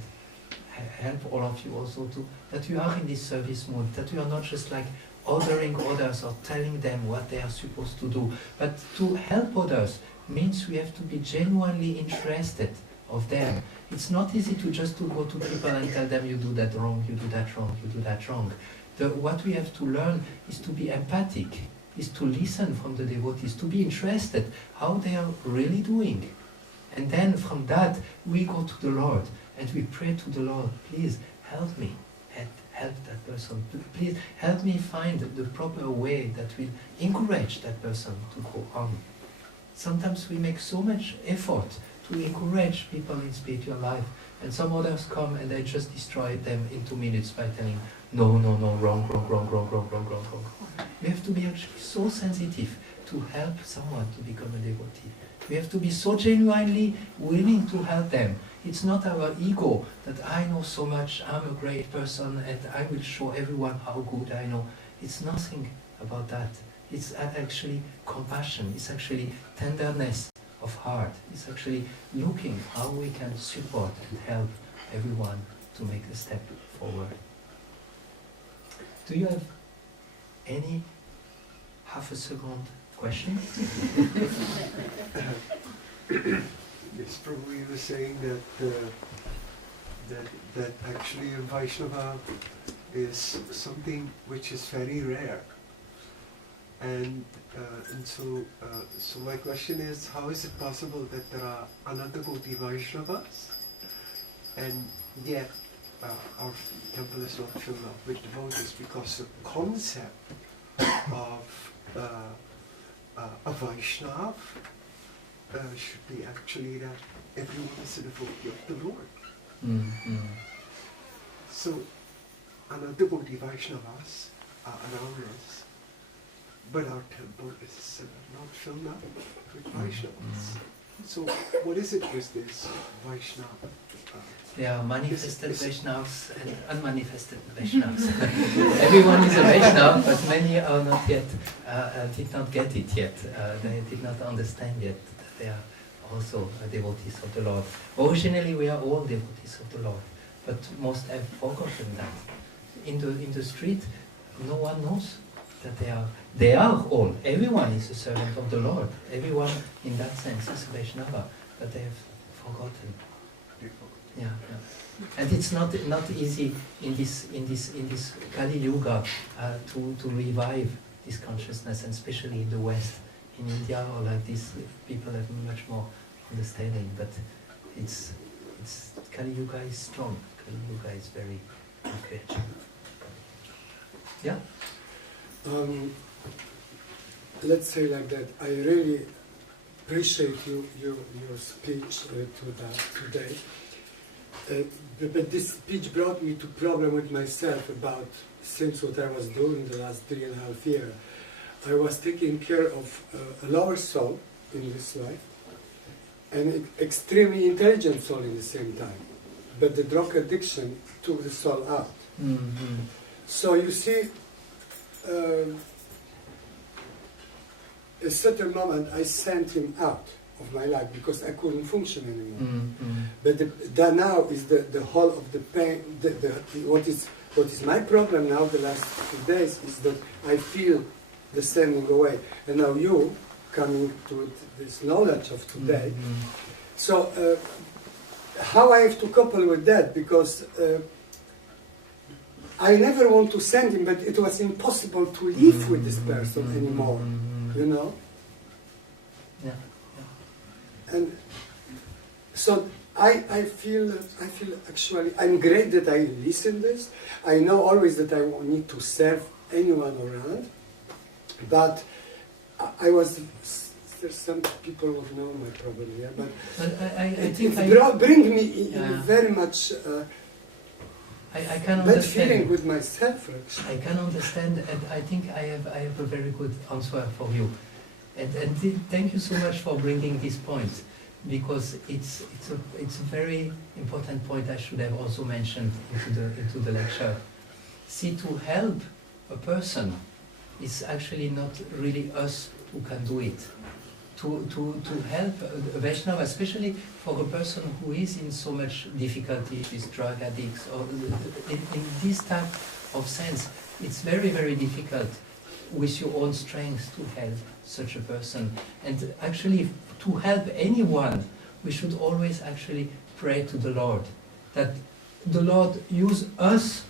help all of you also that you are in this service mood, that you are not just like ordering others or telling them what they are supposed to do, but to help others means we have to be genuinely interested of them. It's not easy to just to go to people and tell them you do that wrong, you do that wrong, you do that wrong. What we have to learn is to be empathic is to listen from the devotees, to be interested how they are really doing. And then from that, we go to the Lord and we pray to the Lord, please help me, help that person. Please help me find the proper way that will encourage that person to go on. Sometimes we make so much effort to encourage people in spiritual life, and some others come and they just destroy them in 2 minutes by telling, no, wrong. We have to be actually so sensitive to help someone to become a devotee. We have to be so genuinely willing to help them. It's not our ego that I know so much, I'm a great person and I will show everyone how good I know. It's nothing about that. It's actually compassion, it's actually tenderness of heart. It's actually looking how we can support and help everyone to make a step forward. Do you have any half a second question? Yes, Prabhu, you were saying that actually a Vaishnava is something which is very rare. And so my question is, how is it possible that there are Anantakoti Vaishnavas and yet our temple is not filled up with devotees? Because the concept of a Vaishnava should be actually that everyone is a devotee of the Lord. Mm-hmm. So Anantakoti Vaishnavas are around us, but our temple is not filled up with Vaishnavas. So what is it with this Vaishnava? There are manifested Vaishnavas and unmanifested Vaishnavas. Everyone is a Vaishnava, but many are not yet, did not get it yet. They did not understand yet that they are also devotees of the Lord. Originally we are all devotees of the Lord, but most have forgotten that. In the street, no one knows that they are all. Everyone is a servant of the Lord. Everyone in that sense is a Vaishnava, but they have forgotten. Yeah. And it's not easy in this Kali Yuga to revive this consciousness, and especially in the West, in India or like this, people have much more understanding. But it's Kali Yuga is strong. Kali Yuga is very encouraging. Yeah. Let's say like that. I really appreciate your speech today. But this speech brought me to problem with myself about since what I was doing the last 3.5 years. I was taking care of a lower soul in this life and an extremely intelligent soul in the same time. But the drug addiction took the soul out. Mm-hmm. So you see, a certain moment I sent him out of my life because I couldn't function anymore. Mm-hmm. But that now is the whole of the pain. What is my problem now the last few days is that I feel the sending away. And now you coming to this knowledge of today. Mm-hmm. So how I have to couple with that, because I never want to send him, but it was impossible to live with this person anymore. You know? Yeah. And so I feel actually, I'm great that I listen this. I know always that I won't need to serve anyone around, but there's some people who know my problem, yeah, but I think it bring me in very much I can bad understand. feeling with myself, actually. I can understand, and I think I have a very good answer for you. And thank you so much for bringing this point, because it's a very important point I should have also mentioned into the lecture. See, to help a person is actually not really us who can do it. To help a Vaishnava, especially for a person who is in so much difficulty with drug addicts, or in this type of sense, it's very, very difficult with your own strength to help such a person. And actually, to help anyone, we should always actually pray to the Lord, that the Lord use us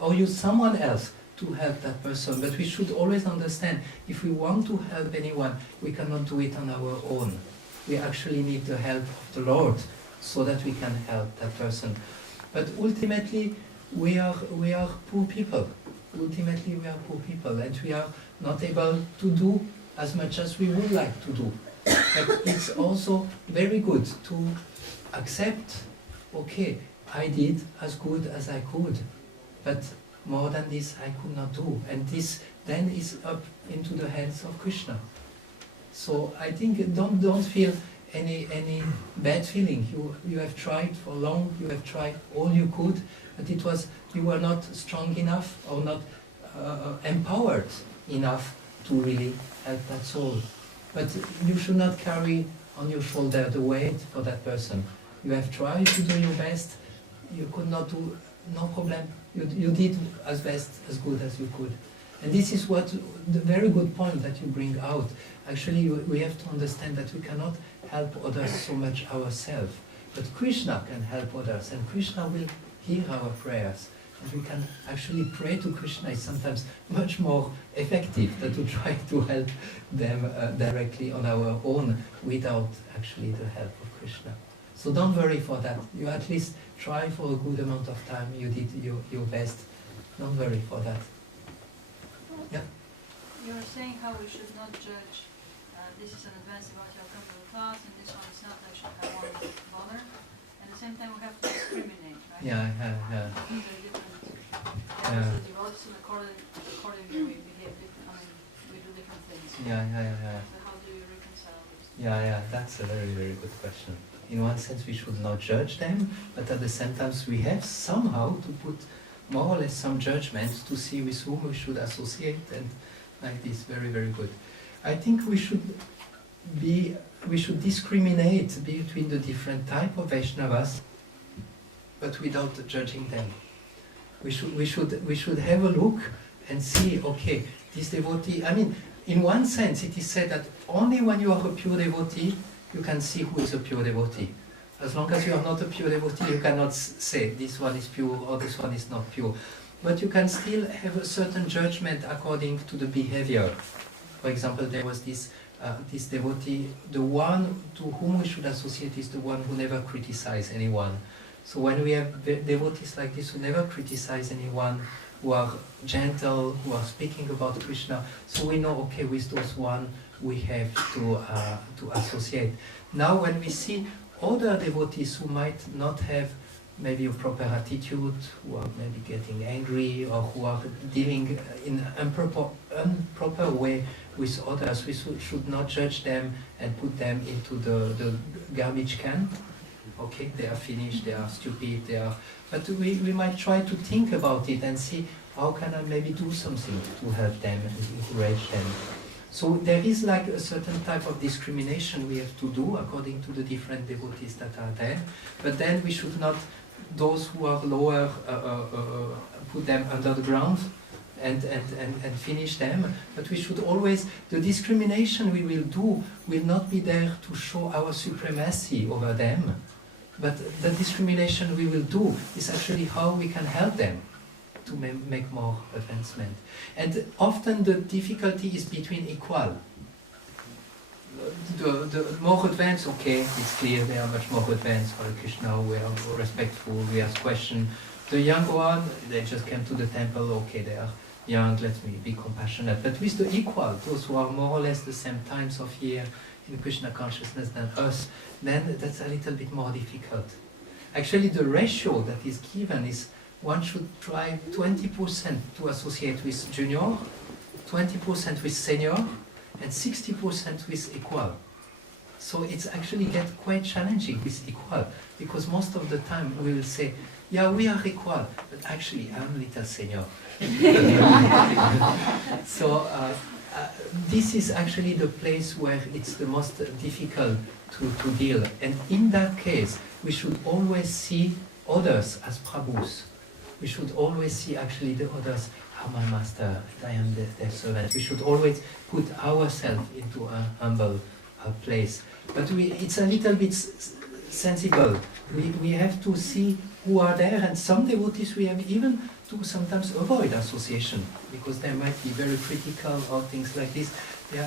or use someone else to help that person, but we should always understand, if we want to help anyone, we cannot do it on our own. We actually need the help of the Lord, so that we can help that person. But ultimately, we are poor people. Ultimately, we are poor people, and we are not able to do as much as we would like to do. But it's also very good to accept, okay, I did as good as I could, but more than this I could not do. And this then is up into the hands of Krishna. So I think don't feel any bad feeling. You have tried for long, you have tried all you could, but you were not strong enough or not empowered enough to really help that soul. But you should not carry on your shoulder the weight for that person. You have tried to do your best, you could not do, no problem. You did as best, as good as you could. And this is what the very good point that you bring out. Actually, we have to understand that we cannot help others so much ourselves. But Krishna can help others, and Krishna will hear our prayers. And we can actually pray to Krishna is sometimes much more effective than to try to help them directly on our own without actually the help of Krishna. So don't worry for that. You at least try for a good amount of time. You did your best. Don't worry for that. Yeah. You were saying how we should not judge. This is an advanced devotional couple class, and this one is not. I should have one honor. At the same time, we have to discriminate, right? Yeah. These are different. The devotees, and accordingly, we behave different. I mean, we do different things. Yeah. So how do you reconcile this? Yeah, that's a very, very good question. In one sense, we should not judge them, but at the same time, we have somehow to put more or less some judgments to see with whom we should associate, and like this, very, very good. I think we should discriminate between the different type of Vaishnavas, but without judging them. We should have a look and see, okay, this devotee, I mean, in one sense it is said that only when you are a pure devotee, you can see who is a pure devotee. As long as you are not a pure devotee, you cannot say this one is pure or this one is not pure. But you can still have a certain judgment according to the behavior. For example, there was this devotee, the one to whom we should associate is the one who never criticizes anyone. So when we have devotees like this who never criticize anyone, who are gentle, who are speaking about Krishna, so we know, okay, with those one we have to associate. Now when we see other devotees who might not have maybe a proper attitude, who are maybe getting angry, or who are dealing in an improper way with others, we should not judge them and put them into the garbage can. Okay, they are finished, they are stupid, but we might try to think about it and see how can I maybe do something to help them and encourage them. So there is like a certain type of discrimination we have to do according to the different devotees that are there, but then we should not, those who are lower, put them under the ground and finish them, but we should always, the discrimination we will do will not be there to show our supremacy over them, but the discrimination we will do is actually how we can help them to make more advancement. And often the difficulty is between equal. The more advanced, okay, it's clear they are much more advanced. Hare Krishna, we are respectful, we ask questions. The young one, they just came to the temple, okay, they are young, let me be compassionate. But with the equal, those who are more or less the same times of year in Krishna consciousness than us, then that's a little bit more difficult. Actually, the ratio that is given is one should try 20% to associate with junior, 20% with senior, and 60% with equal. So it's actually get quite challenging with equal, because most of the time we will say, yeah, we are equal, but actually I'm a little senior. So this is actually the place where it's the most difficult to deal. And in that case, we should always see others as Prabhus. We should always see actually the others, my master, I am their servant. We should always put ourselves into a humble place. But it's a little bit sensible. We have to see who are there, and some devotees we have even to sometimes avoid association because they might be very critical or things like this. We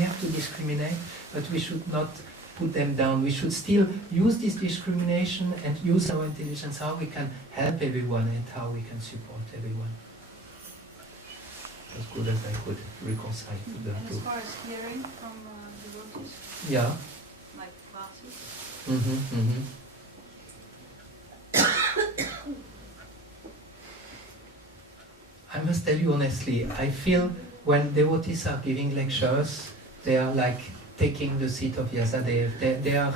have to discriminate, but we should not put them down. We should still use this discrimination and use our intelligence, how we can help everyone and how we can support everyone. As good as I could reconcile to the And two. as far as hearing from devotees, Yeah. like classes, Mm-hmm, mm-hmm. I must tell you honestly, I feel when devotees are giving lectures, they are like taking the seat of Vyasadeva. They are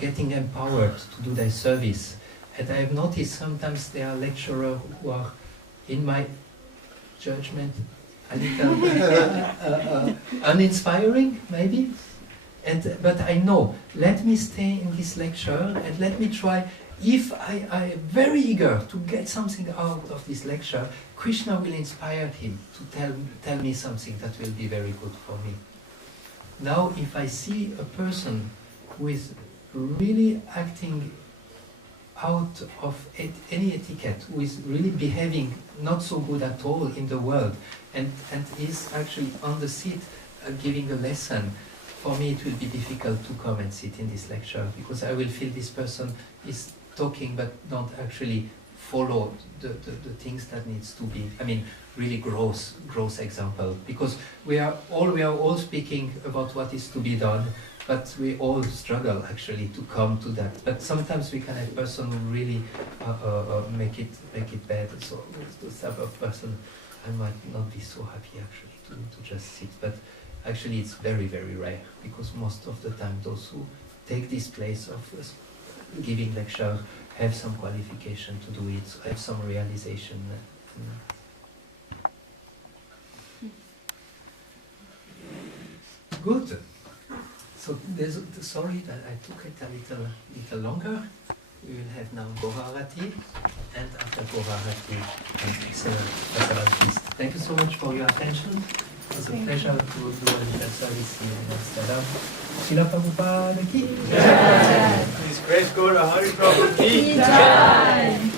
getting empowered to do their service. And I have noticed sometimes there are lecturers who are, in my judgment, a little uninspiring, maybe. But I know, let me stay in this lecture and let me try. If I am very eager to get something out of this lecture, Krishna will inspire him to tell me something that will be very good for me. Now, if I see a person who is really acting out of any etiquette, who is really behaving not so good at all in the world, and is actually on the seat giving a lesson, for me it will be difficult to come and sit in this lecture, because I will feel this person is talking but don't actually follow the things that needs to be, I mean, really gross example, because we are all speaking about what is to be done, but we all struggle actually to come to that. But sometimes we can have person who really make it bad. So with this type of person, I might not be so happy actually to just sit. But actually, it's very, very rare, because most of the time those who take this place of giving lecture have some qualification to do it, have some realization. Good. So sorry that I took it a little longer. We will have now Gaurahari, and after Gaurahari, an excellent festival feast. Thank you so much for your attention. It was a pleasure to do a little service in Amsterdam. Srila Prabhupada ki Jai! Please praise Gaurahari Prabhu ki Jai!